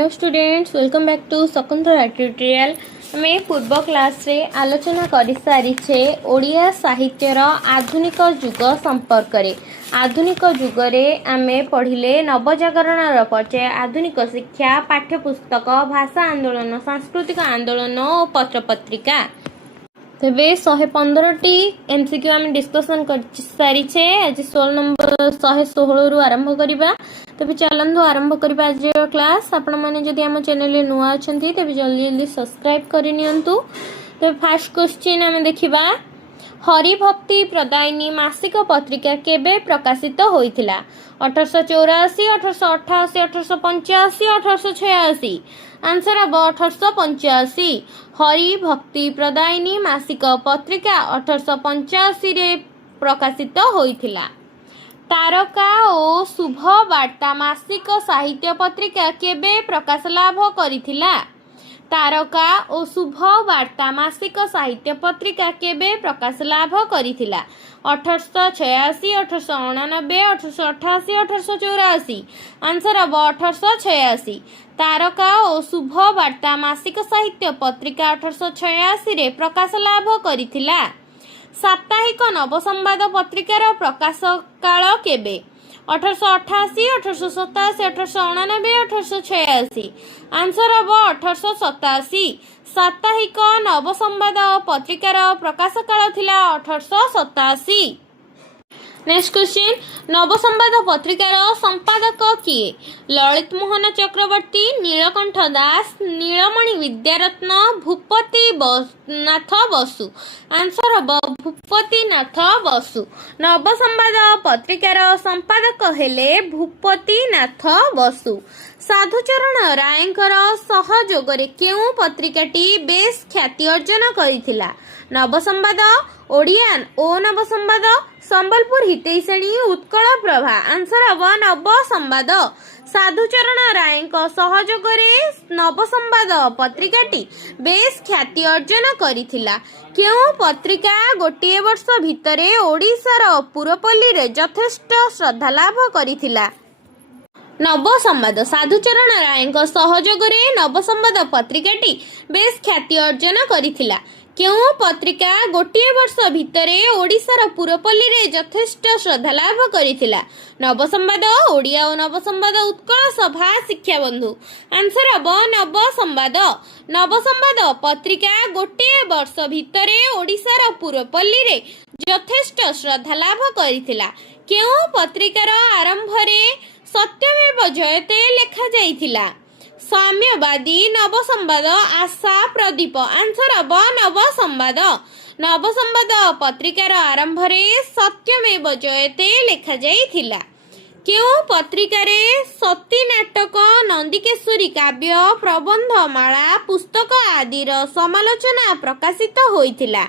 Hello students, welcome back to Shakuntala tutorial. आम पूर्व class रे आलोचना कर सारी ओडिया साहित्यर आधुनिक युग संपर्क रे। आधुनिक युग रे आमे पढ़िले नवजागरण परिचय, आधुनिक शिक्षा, पाठ्यपुस्तक, भाषा आंदोलन, सांस्कृतिक आंदोलन और पत्र पत्रिका। तेबे 115टी एमसीक्यू आम डिस्कसन कर सारी आज 16 नंबर 116 रु आरंभ करिबा। तेबे चलंदु आरंभ करिबा आज क्लास। आपण माने जदि हम चैनल रे नुआ अछंती तेबे जल्दी जल्दी सब्सक्राइब करि नियंतु। तेबे फर्स्ट क्वेश्चन आम देखिबा, हरिभक्ति प्रदायिनी मासिक पत्रिका केबे प्रकाशित होइथिला? 1884, 1888, 1885, 1886। आंसर अब 1885। हरिभक्ति प्रदायिनी मासिक पत्रिका 1885 रे प्रकाशित होइथिला। तारका ओ शुभ वार्ता मासिक साहित्य पत्रिका केबे प्रकाश लाभ करिथिला? तारका ओ शुभ वार्ता मासिक साहित्य पत्रिका केबे प्रकाश लाभ करिथिला? 1886, 1889, 1888, 1884। आंसर अब 1886। तारका ओ शुभ वार्ता मासिक साहित्य पत्रिका 1886 रे प्रकाश लाभ करिथिला। साप्ताहिक नवसंवाद पत्रिकार प्रकाश काल केबे? 1888, 1887, 1889, 1886। आंसर अब 1887। साप्ताहिक नवसंवाद पत्रिकार प्रकाश काल थिला 1887। नेक्स्ट क्वेश्चन, नवसंवाद पत्रिकार संपादक किए? ललित मोहन चक्रवर्ती, नीलकंठ दास, नीलमणि विद्यारत्न, भूपति नाथ बसु। आंसर अब भूपति नाथ बसु। नवसंवाद पत्रिकार संपादक हेले भूपति नाथ बसु। साधुचरण रायंकर सहयोग रे केउ पत्रिकाटी बेस ख्याति अर्जन करिथिला? नवसंवाद, ओडियान ओ नवसंवाद, संबलपुर हितैषणी, उत्कल प्रभा। आंसर अब नवसंवाद। साधुचरण रायंक सहयोग रे नवसंवाद पत्रिकाटी बेस ख्याति अर्जन करिथिला। केउ पत्रिका गोटे वर्ष भितरे ओडिशार पुरपल्ली रे यथेष्ट श्रद्धा लाभ करिथिला? नवसंवाद। साधुचरण रायंक सहयोग रे नवसंवाद पत्रिकाटी बेस ख्याति अर्जन करिथिला। केउ पत्रिका गोटे वर्ष भितरे ओडिशार पुरपल्ली रे यथेष्ट श्रद्धा लाभ करिथिला? नवसंवाद, ओडिया और नवसंवाद, उत्कल सभा, शिक्षा बंधु। आंसर अब नवसंवाद। नवसंवाद पत्रिका गोटे वर्ष भितरे ओडिशार पुरपल्ली रे यथेष्ट श्रद्धा लाभ करिथिला? केउ पत्रिकार आरंभ रे सत्यमेव जयते लेखा जाइथिला? साम्यवादी, नवसंवाद, आशा, प्रदीप। आंसर अब नवसंवाद। नवसंवाद पत्रिकार आरंभ रे सत्यमेव जयते लेखा जाइथिला? केउ पत्रिकारे सती नाटक, नंदिकेश्वरी काव्य, प्रबंध माला, पुस्तक आदिर समालोचना प्रकाशित होइथिला?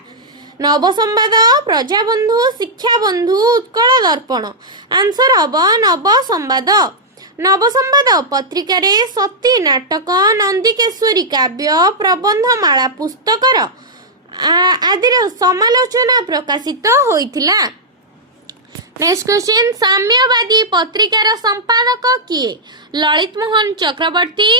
नवसंवाद, प्रजाबंधु, शिक्षा बंधु, उत्कल दर्पण। आंसर अब नवसंवाद। नवसंवाद पत्रिकारे सती नाटक, नंदिकेश्वरी काव्य, प्रबंध माला, पुस्तकर आदिर समालोचना प्रकाशित होइथिला। नेक्स्ट क्वेश्चन, साम्यवादी पत्रिकार संपादक किए? ललित मोहन चक्रवर्ती,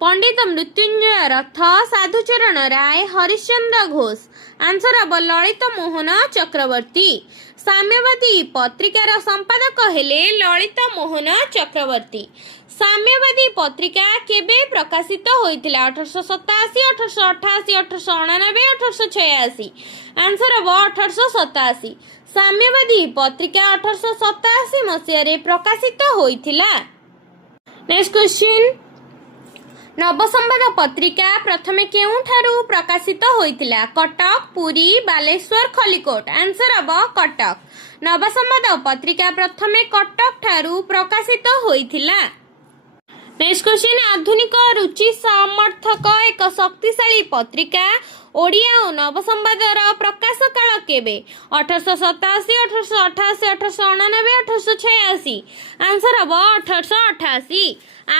पंडित मृत्युंजय रथ, साधुचरण राय, हरिश्चंद्र घोष। आंसर अब ललित मोहन चक्रवर्ती। साम्यवादी पत्रिकार संपादक हेले ललित मोहन चक्रवर्ती। साम्यवादी पत्रिका केबे प्रकाशित होइथिला? 1887, 1888, 1889, 1886। आंसर अब 1887। साम्यवादी पत्रिका 1887 मसीह रे प्रकाशित होइथिला। नेक्स्ट क्वेश्चन, नवसंवाद पत्रिका प्रथमे केउठारु प्रकाशित होइथिला? कटक, पुरी, बालेश्वर, खलिकोट। आंसर अब कटक। नवसंवाद पत्रिका प्रथमे कटक ठारु प्रकाशित होइथिला। नेक्स्ट क्वेश्चन, आधुनिक रुचि समर्थक एक शक्तिशाली पत्रिका ଓଡ଼ିଆ ଓ ନବସମ୍ବାଦର ପ୍ରକାଶ କାଳ କେବେ? 1887, 1888, 1889, 1886। ଆନ୍ସର ହେବ 1888।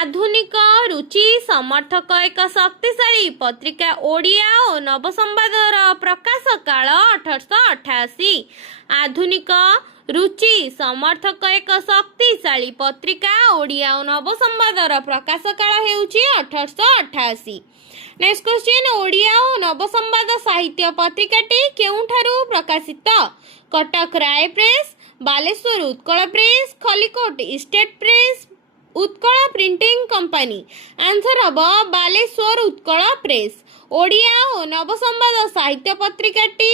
ଆଧୁନିକ ରୁଚି ସମର୍ଥକ ଏକ ଶକ୍ତିଶାଳୀ ପତ୍ରିକା ଓଡ଼ିଆ ଓ ନବସମ୍ବାଦର ପ୍ରକାଶ କାଳ 1888। ଆଧୁନିକ ରୁଚି ସମର୍ଥକ ଏକ ଶକ୍ତିଶାଳୀ ପତ୍ରିକା ଓଡ଼ିଆ ଓ ନବସମ୍ବାଦର ପ୍ରକାଶ କାଳ ହେଉଛି 1888। ନେକ୍ସଟ କ୍ୱେଶ୍ଚିନ୍, ଓଡ଼ିଆ ଓ ନବସମ୍ବାଦ ସାହିତ୍ୟ ପତ୍ରିକାଟି କେଉଁଠାରୁ ପ୍ରକାଶିତ? Cuttack Ray press, Baleswar Utkal press, Khallikote estate press, Utkal printing company. Answer ହେବ ବାଲେଶ୍ୱର ଉତ୍କଳ ପ୍ରେସ୍। ଓଡ଼ିଆ ଓ ନବସମ୍ବାଦ ସାହିତ୍ୟ ପତ୍ରିକାଟି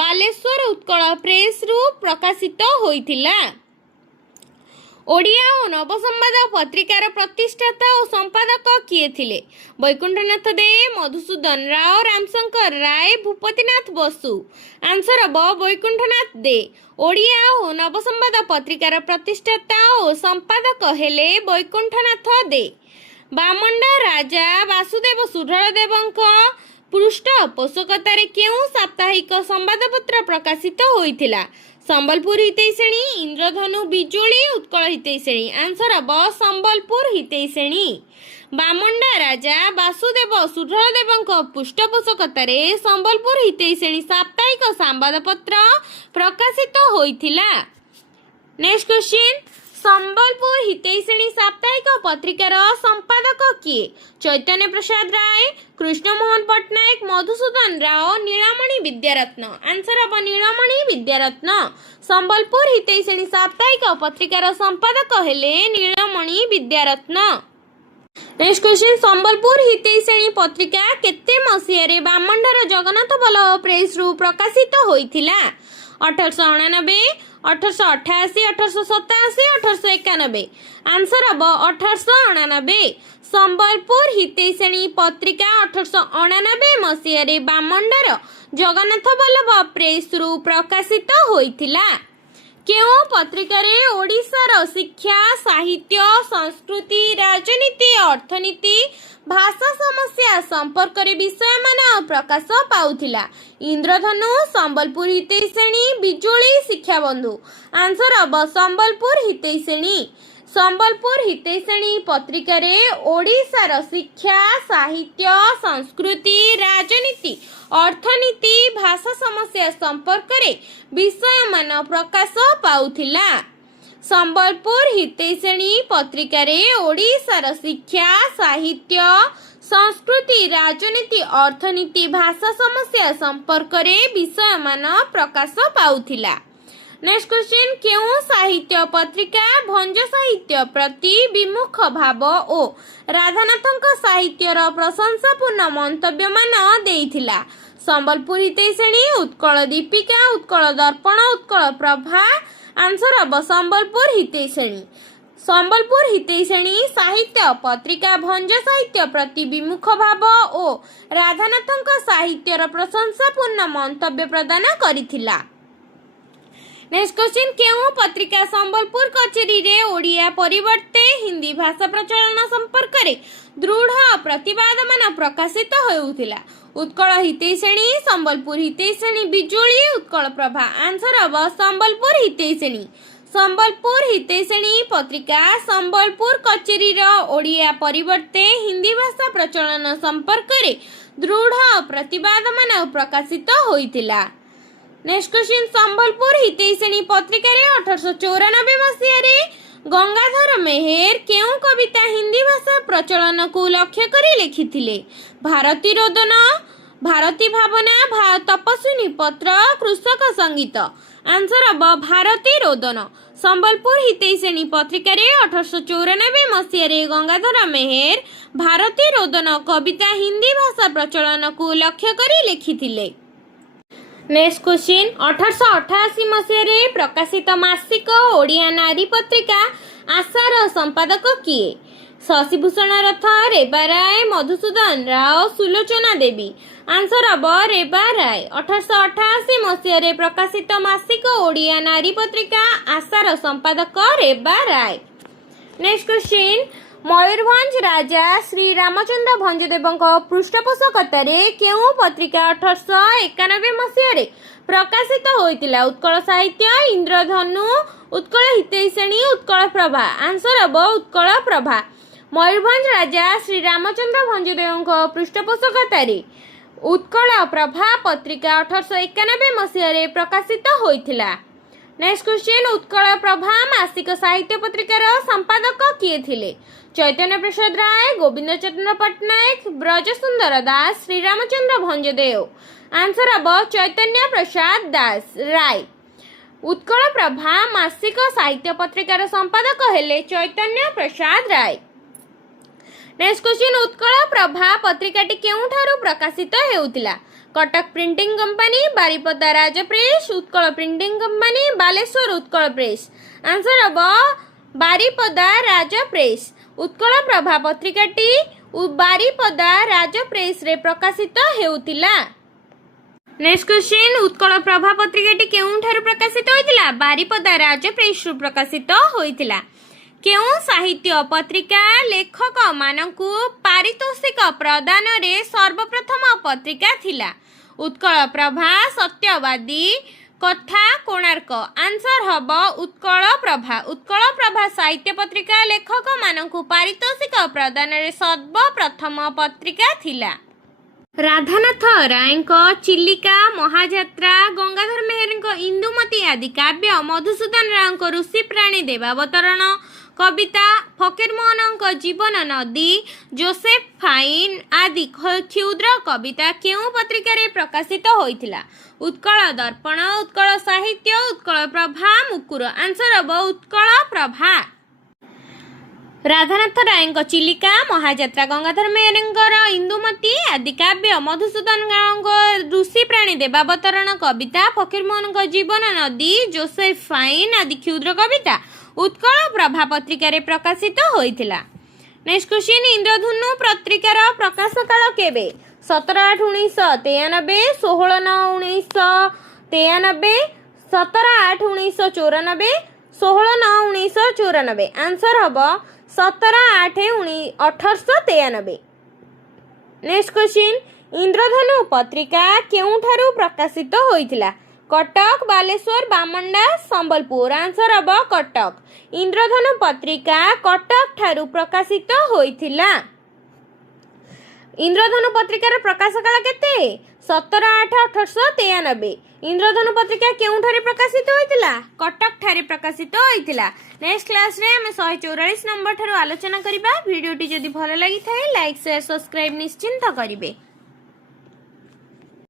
ବାଲେଶ୍ୱର ଉତ୍କଳ ପ୍ରେସ୍ରୁ ପ୍ରକାଶିତ ହୋଇଥିଲା। ଓଡ଼ିଆ ଓ ନବସମ୍ବାଦ ପତ୍ରିକାର ପ୍ରତିଷ୍ଠାତା ଓ ସମ୍ପାଦକ କିଏ ଥିଲେ? ବୈକୁଣ୍ଠନାଥ ଦେ, ମଧୁସୂଦନ ରାଓ, ରାମଶଙ୍କର ରାୟ, ଭୂପତିନାଥ ବସୁ। ଆନ୍ସର ହେବ ବୈକୁଣ୍ଠନାଥ ଦେ। ଓଡ଼ିଆ ଓ ନବସମ୍ବାଦ ପତ୍ରିକାର ପ୍ରତିଷ୍ଠାତା ଓ ସମ୍ପାଦକ ହେଲେ ବୈକୁଣ୍ଠନାଥ ଦେ। ବାମଣ୍ଡା ରାଜା ବାସୁଦେବ ସୁଧଳଦେବଙ୍କ ପୃଷ୍ଠପୋଷକତାରେ କେଉଁ ସାପ୍ତାହିକ ସମ୍ବାଦପତ୍ର ପ୍ରକାଶିତ ହୋଇଥିଲା? ସମ୍ବଲପୁର ହିତୈଷିଣୀ, ଇନ୍ଦ୍ରଧନୁ, ବିଜୁଳି, ଉତ୍କଳ ହିତୈଷିଣୀ। ଆନ୍ସର ହେବ ସମ୍ବଲପୁର ହିତୈଷିଣୀ। ବାମଣ୍ଡା ରାଜା ବାସୁଦେବ ସୁଧଳଦେବଙ୍କ ପୃଷ୍ଠପୋଷକତାରେ ସମ୍ବଲପୁର ହିତୈଷିଣୀ ସାପ୍ତାହିକ ସମ୍ବାଦପତ୍ର ପ୍ରକାଶିତ ହୋଇଥିଲା। ନେକ୍ସଟ କ୍ୱେଶ୍ଚିନ୍, ସମ୍ବଲପୁର ହିତୈଷିଣୀ ସାପ୍ତାହିକ ପତ୍ରିକାର ସମ୍ପାଦକ କିଏ? ଚୈତନ୍ୟ ପ୍ରସାଦ ରାୟ, କୃଷ୍ଣମୋହନ ପଟ୍ଟନାୟକ, ମଧୁସୂଦନ ରାଓ, ନୀଳମଣି ବିଦ୍ୟାରତ୍ନ। ଆନ୍ସର ହେବ ନୀଳମଣି ବିଦ୍ୟାରତ୍ନ। ସମ୍ବଲପୁର ହିତୈଷିଣୀ ସାପ୍ତାହିକ ପତ୍ରିକାର ସମ୍ପାଦକ ହେଲେ ନୀଳମଣି ବିଦ୍ୟାରତ୍ନ। ନେକ୍ସଟ କ୍ୱେଶ୍ଚିନ୍, ସମ୍ବଲପୁର ହିତୈଷିଣୀ ପତ୍ରିକା କେତେ ମସିହାରେ ବାମଣ୍ଡାର ଜଗନ୍ନାଥ ବଲ୍ଲଭ ପ୍ରେସ୍ରୁ ପ୍ରକାଶିତ ହୋଇଥିଲା? 1899, 1888, 1887, 1891। ଆନ୍ସର ହେବ 1899। ସମ୍ବଲପୁର ହିତୈଷିଣୀ ପତ୍ରିକା 1899 ମସିହାରେ ବାମଣ୍ଡାର ଜଗନ୍ନାଥ ବଲ୍ଲଭ ପ୍ରେସ୍ରୁ ପ୍ରକାଶିତ ହୋଇଥିଲା। କେଉଁ ପତ୍ରିକାରେ ଓଡ଼ିଶାର ଶିକ୍ଷା, ସାହିତ୍ୟ, ସଂସ୍କୃତି, ରାଜନୀତି, ଅର୍ଥନୀତି, ଭାଷା ସମସ୍ୟା ସମ୍ପର୍କରେ ବିଷୟମାନ ପ୍ରକାଶ ପାଉଥିଲା? ଇନ୍ଦ୍ରଧନୁ, ସମ୍ବଲପୁର ହିତୈଷିଣୀ, ବିଜୁଳି, ଶିକ୍ଷାବନ୍ଧୁ। ଆନ୍ସର ହେବ ସମ୍ବଲପୁର ହିତୈଷିଣୀ। ସମ୍ବଲପୁର ହିତୈଷିଣୀ ପତ୍ରିକାରେ ଓଡ଼ିଶାର ଶିକ୍ଷା, ସାହିତ୍ୟ, ସଂସ୍କୃତି, ରାଜନୀତି, ଅର୍ଥନୀତି, ଭାଷା ସମସ୍ୟା ସମ୍ପର୍କରେ ବିଷୟମାନ ପ୍ରକାଶ ପାଉଥିଲା। ସମ୍ବଲପୁର ହିତୈଷିଣୀ ପତ୍ରିକାରେ ଓଡ଼ିଶାର ଶିକ୍ଷା, ସାହିତ୍ୟ, ସଂସ୍କୃତି, ରାଜନୀତି, ଅର୍ଥନୀତି, ଭାଷା ସମସ୍ୟା ସମ୍ପର୍କରେ ବିଷୟମାନ ପ୍ରକାଶ ପାଉଥିଲା। ନେକ୍ସଟ କ୍ୱେଶ୍ଚିନ୍, କେଉଁ ସାହିତ୍ୟ ପତ୍ରିକା ଭଞ୍ଜ ସାହିତ୍ୟ ପ୍ରତି ବିମୁଖ ଭାବ ଓ ରାଧାନାଥଙ୍କ ସାହିତ୍ୟର ପ୍ରଶଂସାପୂର୍ଣ୍ଣ ମନ୍ତବ୍ୟମାନ ଦେଇଥିଲା? ସମ୍ବଲପୁର ହିତୈଷିଣୀ, ଉତ୍କଳ ଦୀପିକା, ଉତ୍କଳ ଦର୍ପଣ, ଉତ୍କଳ ପ୍ରଭା। ଆନ୍ସର ହେବ ସମ୍ବଲପୁର ହିତୈଷିଣୀ। ସମ୍ବଲପୁର ହିତୈଷିଣୀ ସାହିତ୍ୟ ପତ୍ରିକା ଭଞ୍ଜ ସାହିତ୍ୟ ପ୍ରତି ବିମୁଖ ଭାବ ଓ ରାଧାନାଥଙ୍କ ସାହିତ୍ୟର ପ୍ରଶଂସାପୂର୍ଣ୍ଣ ମନ୍ତବ୍ୟ ପ୍ରଦାନ କରିଥିଲା। ନେକ୍ସଟ କ୍ୱେଶ୍ଚିନ୍, କେଉଁ ପତ୍ରିକା ସମ୍ବଲପୁର କଚେରୀରେ ଓଡ଼ିଆ ପରିବର୍ତ୍ତେ ହିନ୍ଦୀ ଭାଷା ପ୍ରଚଳନ ସମ୍ପର୍କରେ ଦୃଢ଼ ପ୍ରତିବାଦମାନ ପ୍ରକାଶିତ ହେଉଥିଲା? ଉତ୍କଳ ହିତୈଷିଣୀ, ସମ୍ବଲପୁର ହିତୈଷିଣୀ, ବିଜୁଳି, ଉତ୍କଳ ପ୍ରଭା। ଆନ୍ସର ହେବ ସମ୍ବଲପୁର ହିତୈଷିଣୀ। ସମ୍ବଲପୁର ହିତୈଷିଣୀ ପତ୍ରିକା ସମ୍ବଲପୁର କଚେରୀର ଓଡ଼ିଆ ପରିବର୍ତ୍ତେ ହିନ୍ଦୀ ଭାଷା ପ୍ରଚଳନ ସମ୍ପର୍କରେ ଦୃଢ଼ ପ୍ରତିବାଦମାନ ପ୍ରକାଶିତ ହୋଇଥିଲା। ନେକ୍ସଟ କ୍ୱେଶ୍ଚିନ୍, ସମ୍ବଲପୁର ହିତୈଷିଣୀ ପତ୍ରିକାରେ 1894 ମସିହାରେ ଗଙ୍ଗାଧର ମେହେର କେଉଁ କବିତା ହିନ୍ଦୀ ଭାଷା ପ୍ରଚଳନକୁ ଲକ୍ଷ୍ୟ କରି ଲେଖିଥିଲେ? ଭାରତୀ ରୋଦନ, ଭାରତୀ ଭାବନା, ତପସ୍ୱିନୀ ପତ୍ର, କୃଷକ ସଙ୍ଗୀତ। ଆନ୍ସର ହେବ ଭାରତୀ ରୋଦନ। ସମ୍ବଲପୁର ହିତୈଷିଣୀ ପତ୍ରିକାରେ 1894 ମସିହାରେ ଗଙ୍ଗାଧର ମେହେର ଭାରତୀ ରୋଦନ କବିତା ହିନ୍ଦୀ ଭାଷା ପ୍ରଚଳନକୁ ଲକ୍ଷ୍ୟ କରି ଲେଖିଥିଲେ। ନେକ୍ସଟ କ୍ୱେଶ୍ଚିନ୍, 1888 ମସିହାରେ ପ୍ରକାଶିତ ମାସିକ ଓଡ଼ିଆ ନାରୀ ପତ୍ରିକା ଆଶାର ସମ୍ପାଦକ କିଏ? ଶଶିଭୂଷଣ ରଥ, ରେବା ରାୟ, ମଧୁସୂଦନ ରାଓ, ସୁଲୋଚନା ଦେବୀ। ଆନ୍ସର ହେବ ରେବା ରାୟ। 1888 ମସିହାରେ ପ୍ରକାଶିତ ମାସିକ ଓଡ଼ିଆ ନାରୀ ପତ୍ରିକା ଆଶାର ସମ୍ପାଦକ ରେବା ରାୟ। ନେକ୍ସଟ କ୍ୱେଶ୍ଚିନ୍, मयूरभंज राजा श्री रामचंद्र भंजदेव पृष्ठपोषकतार केउ पत्रिका 1891 मसीह प्रकाशित होइतिला? उत्कल साहित्य, इंद्रधनु, उत्कल हितैषणी, उत्कल प्रभा। आंसर हम उत्कल प्रभा। मयूरभंज राजा श्री रामचंद्र भंजदेव पृष्ठपोषकतार उत्कल प्रभा पत्रिका 1891 मसीह प्रकाशित होइतिला। नेक्स्ट क्वेश्चन, उत्कल प्रभा मासिक साहित्य पत्रिकार संपादक किए थिले? चैतन्य प्रसाद राय, गोविंद चंद्र पट्टनायक, ब्रजसुंदर दास, श्रीरामचंद्र भंजदेव। आंसर हम चैतन्य प्रसाद दास राय। उत्कल प्रभा मासिक साहित्य पत्रिकार संपादक हेले चैतन्य प्रसाद राय। नेक्स्ट क्वेश्चन, उत्कल प्रभा पत्रिकाटी केउठारु प्रकाशित हेउतिला? Cuttack printing company, Baripada Raj press, Utkal printing company, Baleswar Utkal press. Answer हम बारिपदा राज प्रेस। उत्कल प्रभा पत्रिकाटी बारिपदा राज प्रेस रे प्रकाशित हेउतिला। नेक्स्ट क्वेश्चन, उत्कल प्रभा पत्रिकाटी केउठारु प्रकाशित होइतिला? बारिपदा राज प्रेस रु प्रकाशित होइतिला। केउ साहित्य पत्रिका लेखक मानकु पारितोषिक प्रदान रे सर्वप्रथम पत्रिका थिला? उत्कल प्रभा, सत्यवादी, कथा, कोणार्क। आंसर हम उत्कल प्रभा। उत्कल प्रभा साहित्य पत्रिका लेखक मानकु पारितोषिक प्रदान रे सर्वप्रथम पत्रिका थिला। राधानाथ रायଙ୍କ चिलिका, महाजात्रा, गंगाधर मेहरଙ୍କ इंदुमती आदि काव्य, मधुसूदन रावଙ୍କ ऋषि प्राणी देवावतरण कविता, फकीरमोहनଙ୍କ जीवन नदी, जोसेफ फाइन आदि क्षुद्र कविता केउ पत्रिका रे प्रकाशित होइतिला? उत्कल दर्पण, उत्कल साहित्य, उत्कल प्रभा, मुकुर। आंसर हम उत्कल प्रभा। राधानाथ रायଙ୍କ चिलिका, महाजात्रा, गंगाधर मेहरଙ୍କର इंदुमती आदि काव्य, मधुसूदन रावଙ୍କ ऋषि प्राणी देवावतरण कविता, फकीरमोहनଙ୍କ जीवन नदी, जोसेफ फाइन आदि क्षुद्र कविता उत्कल प्रभा पत्रिका रे प्रकाशित होइतिला। नेक्स्ट क्वेश्चन, इंद्रधनु पत्रिकार प्रकाश काल केबे? 17/8/1993, 16/9/1993, 17/8/1994, 16/9/1994। आंसर हम 17/8/1893। नेक्स्ट क्वेश्चन, इंद्रधनु पत्रिका केउठारु प्रकाशित होइतिला? कटक, बालेश्वर, बामंडा, संबलपुर। आंसर हम कटक। इंद्रधनु पत्रिका कटक ठारू प्रकाशित होइतिला। इंद्रधनु पत्रिकार प्रकाश काल केते? 17/8/1893। इंद्रधनु पत्रिका केउठारे प्रकाशित होइतिला? कटक ठारे प्रकाशित होइतिला। नेक्स्ट क्लास रे हम 144 नंबर ठारू आलोचना करिबा। वीडियोटी जदि भलो लागि थाए लाइक शेयर सब्सक्राइब निश्चिंत करिवे।